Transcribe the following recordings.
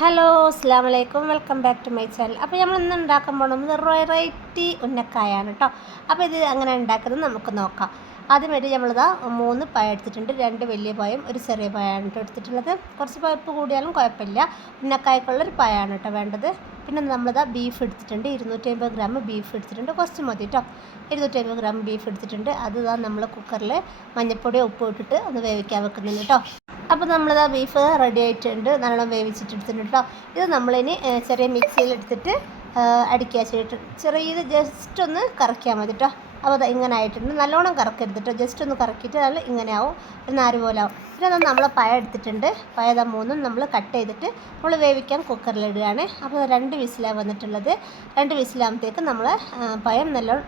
Hello അസ്സാം വലൈക്കും welcome back to my channel. അപ്പോൾ നമ്മൾ ഇന്ന് ഉണ്ടാക്കാൻ പോകുന്നത് വെറൈറ്റി ഉന്നക്കായാണ് കേട്ടോ അപ്പോൾ ഇത് അങ്ങനെ ഉണ്ടാക്കുന്നത് നമുക്ക് നോക്കാം. ആദ്യമായിട്ട് നമ്മളിതാ മൂന്ന് പായ എടുത്തിട്ടുണ്ട്. രണ്ട് വലിയ പായയും ഒരു ചെറിയ പായാണ് കേട്ടോ എടുത്തിട്ടുള്ളത്. കുറച്ച് പഴുപ്പ് കൂടിയാലും കുഴപ്പമില്ല. ഉന്നക്കായ്ക്കുള്ളൊരു പായാണ് കേട്ടോ വേണ്ടത്. പിന്നെ നമ്മളിതാ ബീഫ് എടുത്തിട്ടുണ്ട്. ഇരുന്നൂറ്റി അമ്പത് ഗ്രാം ബീഫ് എടുത്തിട്ടുണ്ട്. കുറച്ച് മതി കേട്ടോ ഇരുന്നൂറ്റി അമ്പത് ഗ്രാം ബീഫ് എടുത്തിട്ടുണ്ട്. അത് നമ്മൾ കുക്കറിൽ മഞ്ഞൾപ്പൊടി ഉപ്പ് ഇട്ടിട്ട് ഒന്ന് വേവിക്കാൻ വെക്കുന്നുണ്ട് കേട്ടോ അപ്പോൾ നമ്മളിത് ബീഫ് റെഡി ആയിട്ടുണ്ട്. നല്ലോണം വേവിച്ചിട്ടെടുത്തിട്ടുണ്ട് കേട്ടോ ഇത് നമ്മളിനി ചെറിയ മിക്സിയിൽ എടുത്തിട്ട് അടിക്കുക ചെയ്തിട്ട് ചെറിയത് ജസ്റ്റ് ഒന്ന് കറക്കിയാൽ മതി കേട്ടോ അപ്പോൾ ഇങ്ങനെ ആയിട്ടുണ്ട്. നല്ലോണം കറക്കരുതിട്ടോ ജസ്റ്റ് ഒന്ന് കറക്കിയിട്ട് അത് ഇങ്ങനെ ആവും ഒരു നാര് പോലെ ആവും. പിന്നെ അത് നമ്മൾ പഴം എടുത്തിട്ടുണ്ട്. പഴത മൂന്നും നമ്മൾ കട്ട് ചെയ്തിട്ട് നമ്മൾ വേവിക്കാൻ കുക്കറിലിടുകയാണ് അപ്പോൾ രണ്ട് വിസിലാണ് വന്നിട്ടുള്ളത്. രണ്ട് വിസിലാകുമ്പോഴത്തേക്ക് നമ്മൾ പഴം നല്ലോണം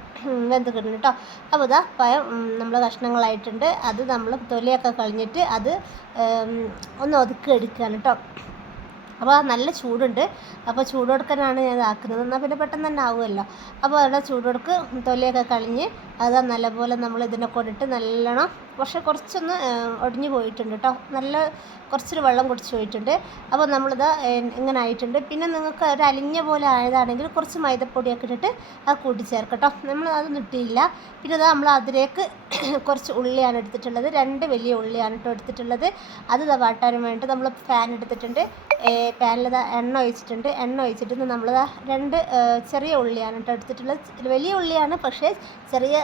വെന്ത് കിട്ടും കേട്ടോ. അപ്പോൾ ഇതാ പഴം നമ്മൾ കഷ്ണങ്ങളായിട്ടുണ്ട്. അത് നമ്മൾ തൊലിയൊക്കെ കളഞ്ഞിട്ട് അത് ഒന്ന് ഒതുക്കി എടുക്കുകയാണ് കേട്ടോ. അപ്പോൾ നല്ല ചൂടുണ്ട്. അപ്പോൾ ചൂട് കൊടുക്കാനാണ് ഞാൻ ആക്കുന്നത് എന്നാൽ പിന്നെ പെട്ടെന്ന് തന്നെ ആവുമല്ലോ. അപ്പോൾ അവിടെ ചൂട് തൊലയൊക്കെ കളഞ്ഞ് അത് നല്ലപോലെ നമ്മൾ ഇതിനെ കൊണ്ടിട്ട് നല്ലോണം പക്ഷെ കുറച്ചൊന്ന് ഒടിഞ്ഞു പോയിട്ടുണ്ട് കേട്ടോ. നല്ല കുറച്ചൊരു വെള്ളം കുടിച്ച് പോയിട്ടുണ്ട്. അപ്പോൾ നമ്മളിത് ഇങ്ങനെ ആയിട്ടുണ്ട്. പിന്നെ നിങ്ങൾക്ക് ഒരു അലിഞ്ഞ പോലെ ആയതാണെങ്കിൽ കുറച്ച് മൈദപ്പൊടിയൊക്കെ ഇട്ടിട്ട് അത് കൂട്ടി. ചേർക്കട്ടോ നമ്മൾ അത് ഇട്ടില്ല പിന്നെ അത് നമ്മൾ അതിലേക്ക് കുറച്ച് ഉള്ളിയാണ് എടുത്തിട്ടുള്ളത്. രണ്ട് വലിയ ഉള്ളിയാണ് കേട്ടോ എടുത്തിട്ടുള്ളത്. അത് ദാ വാട്ടാനും വേണ്ടി നമ്മൾ ഫാൻ എടുത്തിട്ടുണ്ട്. പാനിൽ എണ്ണ ഒഴിച്ചിട്ടുണ്ട്. എണ്ണ ഒഴിച്ചിട്ട് നമ്മൾ രണ്ട് ചെറിയ ഉള്ളിയാണ് കേട്ടോ എടുത്തിട്ടുള്ളത്. വലിയ ഉള്ളിയാണ് പക്ഷേ ചെറിയ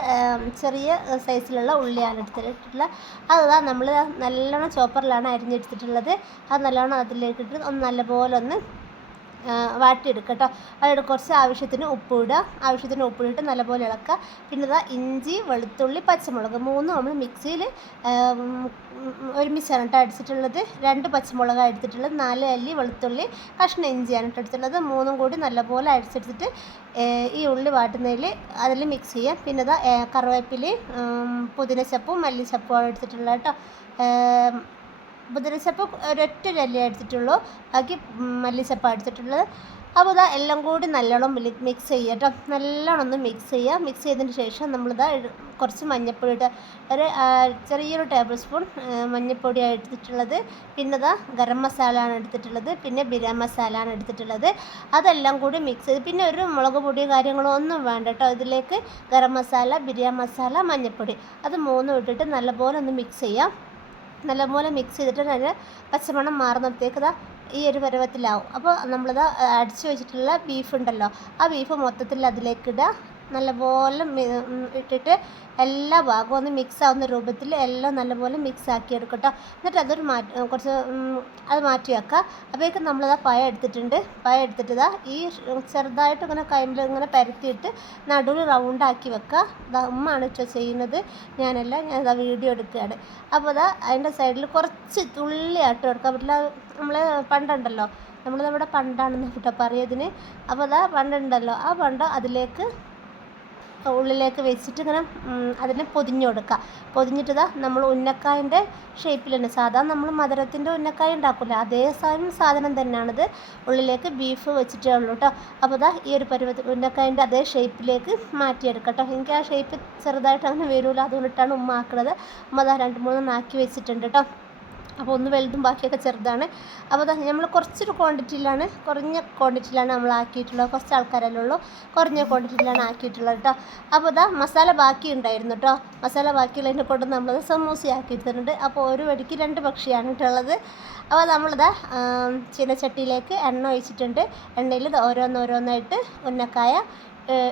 ചെറിയ സൈസിലുള്ള ഉള്ളിയാണ് എടുത്തിട്ടുള്ളത് അതാ നമ്മൾ നല്ലോണം ചോപ്പറിലാണ് അരിഞ്ഞെടുത്തിട്ടുള്ളത്. അത് നല്ലോണം അതിലേക്കിട്ട് ഒന്ന് നല്ലപോലെ ഒന്ന് വാട്ടിയെടുക്കുക കേട്ടോ. അതിൽ കുറച്ച് ആവശ്യത്തിന് ഉപ്പ് ഇടുക ആവശ്യത്തിന് ഉപ്പിട്ട് നല്ലപോലെ ഇളക്കുക. പിന്നെ ഇതാ ഇഞ്ചി വെളുത്തുള്ളി പച്ചമുളക് മൂന്നും നമ്മൾ മിക്സിയിൽ ഒരുമിച്ചാണ് കേട്ടോ അടിച്ചിട്ടുള്ളത്. രണ്ട് പച്ചമുളക് എടുത്തിട്ടുള്ളത്. നാല് അല്ലി വെളുത്തുള്ളി കഷ്ണ ഇഞ്ചിയാണ് കേട്ടോ എടുത്തിട്ടുള്ളത്. മൂന്നും കൂടി നല്ലപോലെ അടിച്ചെടുത്തിട്ട് ഈ ഉള്ളി വാട്ടുന്നതിൽ അതിൽ മിക്സ് ചെയ്യാം. പിന്നെ ഇതാ കറിവേപ്പിലയും പുതിനച്ചപ്പും മല്ലിച്ചപ്പുമാണ് എടുത്തിട്ടുള്ളത് കേട്ടോ. ഏം, പുതിനച്ചപ്പ് ഒരൊറ്റ ജല്ലി എടുത്തിട്ടുള്ളൂ. ബാക്കി മല്ലിച്ചപ്പ എടുത്തിട്ടുള്ളത്. അപ്പോൾ ഇതാ എല്ലാം കൂടി നല്ലോണം മിക്സ് ചെയ്യുക കേട്ടോ. നല്ലോണം ഒന്ന് മിക്സ് ചെയ്യുക. മിക്സ് ചെയ്തതിന് ശേഷം നമ്മളിതാ കുറച്ച് മഞ്ഞൾപ്പൊടി ഇട്ട് ഒരു ചെറിയൊരു ടേബിൾ സ്പൂൺ മഞ്ഞൾപ്പൊടിയാണ് എടുത്തിട്ടുള്ളത്. പിന്നെ ഇതാ ഗരം മസാല ആണ് എടുത്തിട്ടുള്ളത്. പിന്നെ ബിരിയാണി മസാല ആണ് എടുത്തിട്ടുള്ളത്. അതെല്ലാം കൂടി മിക്സ് ചെയ്ത് പിന്നെ ഒരു മുളക് പൊടി കാര്യങ്ങളോ ഒന്നും വേണ്ട കേട്ടോ. ഇതിലേക്ക് ഗരം മസാല ബിരിയാണി മസാല മഞ്ഞൾപ്പൊടി അത് മൂന്നും ഇട്ടിട്ട് നല്ലപോലെ ഒന്ന് മിക്സ് ചെയ്യാം. നല്ലപോലെ മിക്സ് ചെയ്തിട്ട് അതിന് പച്ചമണം മാറുന്നപ്പോഴത്തേക്ക് ഇതാ ഈ ഒരു പരുവത്തിലാവും. അപ്പോൾ നമ്മളിത് അടിച്ചു വെച്ചിട്ടുള്ള ബീഫ് ഉണ്ടല്ലോ ആ ബീഫ് മൊത്തത്തിൽ അതിലേക്ക് ഇടുക നല്ലപോലെ ഇട്ടിട്ട് എല്ലാ ഭാഗവും ഒന്ന് മിക്സ് ആവുന്ന രൂപത്തിൽ എല്ലാം നല്ലപോലെ മിക്സ് ആക്കി എടുക്കട്ടോ എന്നിട്ട് അതൊരു മാറ്റി കുറച്ച് അത് മാറ്റി വെക്കുക അപ്പോഴേക്കും നമ്മളിതാ പഴം എടുത്തിട്ടുണ്ട്. പഴം എടുത്തിട്ട് ഈ ചെറുതായിട്ട് ഇങ്ങനെ കൈമ്പിൽ ഇങ്ങനെ പരത്തിയിട്ട് നടുവിൽ റൗണ്ടാക്കി വെക്കുക ഇതാ ഉമ്മാണ് കേട്ടോ ചെയ്യുന്നത്. ഞാനല്ല ഞാൻ ഇതാ വീഡിയോ എടുക്കുകയാണ്. അപ്പോൾ ഇതാ അതിന്റെ സൈഡിൽ കുറച്ച് തുള്ളി ആട്ടോ എടുക്കാൻ പറ്റില്ല. നമ്മൾ പണ്ടുണ്ടല്ലോ. നമ്മളിതവിടെ പണ്ടാണെന്ന് കേട്ടോ പറയതിന്. അപ്പോൾ അതാ പണ്ടുണ്ടല്ലോ. ആ പണ്ട് അതിലേക്ക് ഉള്ളിലേക്ക് വെച്ചിട്ട് ഇങ്ങനെ അതിനെ പൊതിഞ്ഞു കൊടുക്കുക. പൊതിഞ്ഞിട്ട് നമ്മൾ ഉന്നക്കായന്റെ ഷേപ്പിൽ തന്നെ സാധാരണ നമ്മൾ മധുരത്തിന്റെ ഉന്നക്കായ ഉണ്ടാക്കില്ല അതേ സെയിം സാധനം തന്നെയാണിത്. ഉള്ളിലേക്ക് ബീഫ് വെച്ചിട്ടേ ഉള്ളൂ കേട്ടോ അപ്പോൾ ഇതാ ഈ ഒരു പരുവത്തിൽ ഉന്നക്കായന്റെ അതേ ഷേപ്പിലേക്ക് മാറ്റിയെടുക്കാം കേട്ടോ എനിക്ക് ആ ഷേപ്പ് ചെറുതായിട്ട് അങ്ങനെ വരില്ല അതുകൊണ്ടിട്ടാണ് ഉമ്മ ആക്കുന്നത് ഉമ്മ അതാ രണ്ട് മൂന്ന് നാക്കി വെച്ചിട്ടുണ്ട് കേട്ടോ അപ്പോൾ ഒന്ന് വലുതും ബാക്കിയൊക്കെ ചെറുതാണ്. അപ്പോൾ ദാ നമ്മൾ കുറച്ചൊരു ക്വാണ്ടിറ്റിയിലാണ് കുറഞ്ഞ ക്വാണ്ടിറ്റിയിലാണ് നമ്മൾ ആക്കിയിട്ടുള്ളത്. കുറച്ച് ആൾക്കാരല്ലേ ഉള്ളൂ കുറഞ്ഞ ക്വാണ്ടിറ്റിയിലാണ് ആക്കിയിട്ടുള്ളത് കേട്ടോ അപ്പോൾ ഇതാ മസാല ബാക്കി ഉണ്ടായിരുന്നു കേട്ടോ മസാല ബാക്കിയുള്ളതിനെ കൊണ്ട് നമ്മൾ സമൂസ ആക്കി അപ്പോൾ ഒരു വടിക്ക് രണ്ട് പക്ഷിയാണ് കേട്ടുള്ളത് അപ്പോൾ നമ്മളിതാ ചീനച്ചട്ടിയിലേക്ക് എണ്ണ ഒഴിച്ചിട്ടുണ്ട്. എണ്ണയിൽ ഓരോന്നോരോന്നായിട്ട് ഉന്നക്കായ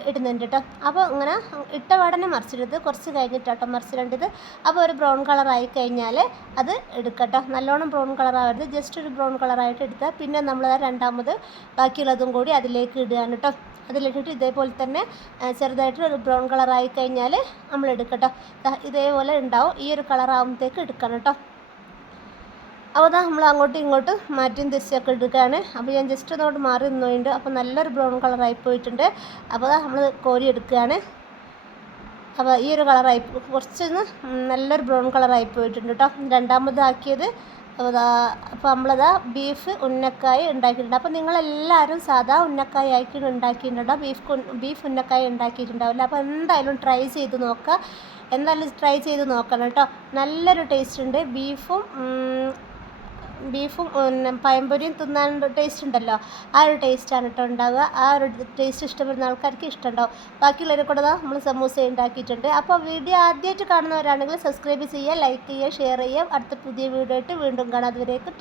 ഇടുന്നുണ്ട് കേട്ടോ അപ്പോൾ ഇങ്ങനെ ഇട്ട പാടനെ മറിച്ചിടരുത് കുറച്ച് കഴിഞ്ഞിട്ട് കേട്ടോ മറിച്ചിടേണ്ടത്. അപ്പോൾ ഒരു ബ്രൗൺ കളറായി കഴിഞ്ഞാൽ അത് എടുക്കട്ടോ നല്ലോണം ബ്രൗൺ കളറാവരുത് ജസ്റ്റ് ഒരു ബ്രൗൺ കളറായിട്ട് എടുത്താൽ പിന്നെ നമ്മൾ രണ്ടാമത് ബാക്കിയുള്ളതും കൂടി അതിലേക്ക് ഇടുകയാണ് കേട്ടോ അതിലിട്ടിട്ട് ഇതേപോലെ തന്നെ ചെറുതായിട്ട് ഒരു ബ്രൗൺ കളറായി കഴിഞ്ഞാൽ നമ്മൾ എടുക്കട്ടോ ഇതേപോലെ ഉണ്ടാവും. ഈ ഒരു കളറാകുമ്പോഴത്തേക്ക് എടുക്കണം കേട്ടോ അപ്പോൾ അതാ നമ്മൾ അങ്ങോട്ടും ഇങ്ങോട്ടും മാറ്റിയും തിരിച്ചൊക്കെ എടുക്കുകയാണ്. അപ്പോൾ ഞാൻ ജസ്റ്റ് ഒന്നോട്ട് മാറി നിന്നുകൊണ്ട് അപ്പോൾ നല്ലൊരു ബ്രൗൺ കളറായി പോയിട്ടുണ്ട്. അപ്പോൾ അതാ നമ്മൾ കോരി എടുക്കുകയാണ്. അപ്പോൾ ഈ ഒരു കളറായി കുറച്ചൊന്ന് നല്ലൊരു ബ്രൗൺ കളറായി പോയിട്ടുണ്ട് കേട്ടോ. രണ്ടാമതാക്കിയത് അപ്പോൾ ദാ അപ്പോൾ നമ്മളതാ ബീഫ് ഉന്നക്കായ ഉണ്ടാക്കിയിട്ടുണ്ട്. അപ്പോൾ നിങ്ങളെല്ലാവരും സാധാ ഉന്നക്കായ ആക്കി ഉണ്ടാക്കിയിട്ടുണ്ടോ ബീഫ് ബീഫ് ഉന്നക്കായ ഉണ്ടാക്കിയിട്ടുണ്ടാവില്ല. അപ്പോൾ എന്തായാലും ട്രൈ ചെയ്ത് നോക്കുക. എന്തായാലും ട്രൈ ചെയ്ത് നോക്കണം കേട്ടോ. നല്ലൊരു ടേസ്റ്റ് ഉണ്ട്. ബീഫും ബീഫും പിന്നെ പഴംപൊരിയും തിന്നാൻ ടേസ്റ്റ് ഉണ്ടല്ലോ. ആ ഒരു ടേസ്റ്റാണ് കേട്ടോ ഉണ്ടാവുക. ആ ഒരു ടേസ്റ്റ് ഇഷ്ടപ്പെടുന്ന ആൾക്കാർക്ക് ഇഷ്ടമുണ്ടാവും. ബാക്കിയുള്ളവരെ കൂടെ നമ്മൾ സമൂസ ഉണ്ടാക്കിയിട്ടുണ്ട്. അപ്പോൾ വീഡിയോ ആദ്യമായിട്ട് കാണുന്നവരാണെങ്കിൽ സബ്സ്ക്രൈബ് ചെയ്യുക ലൈക്ക് ചെയ്യുക ഷെയർ ചെയ്യുക. അടുത്ത പുതിയ വീഡിയോ ആയിട്ട് വീണ്ടും കാണാം. അതുവരേക്കും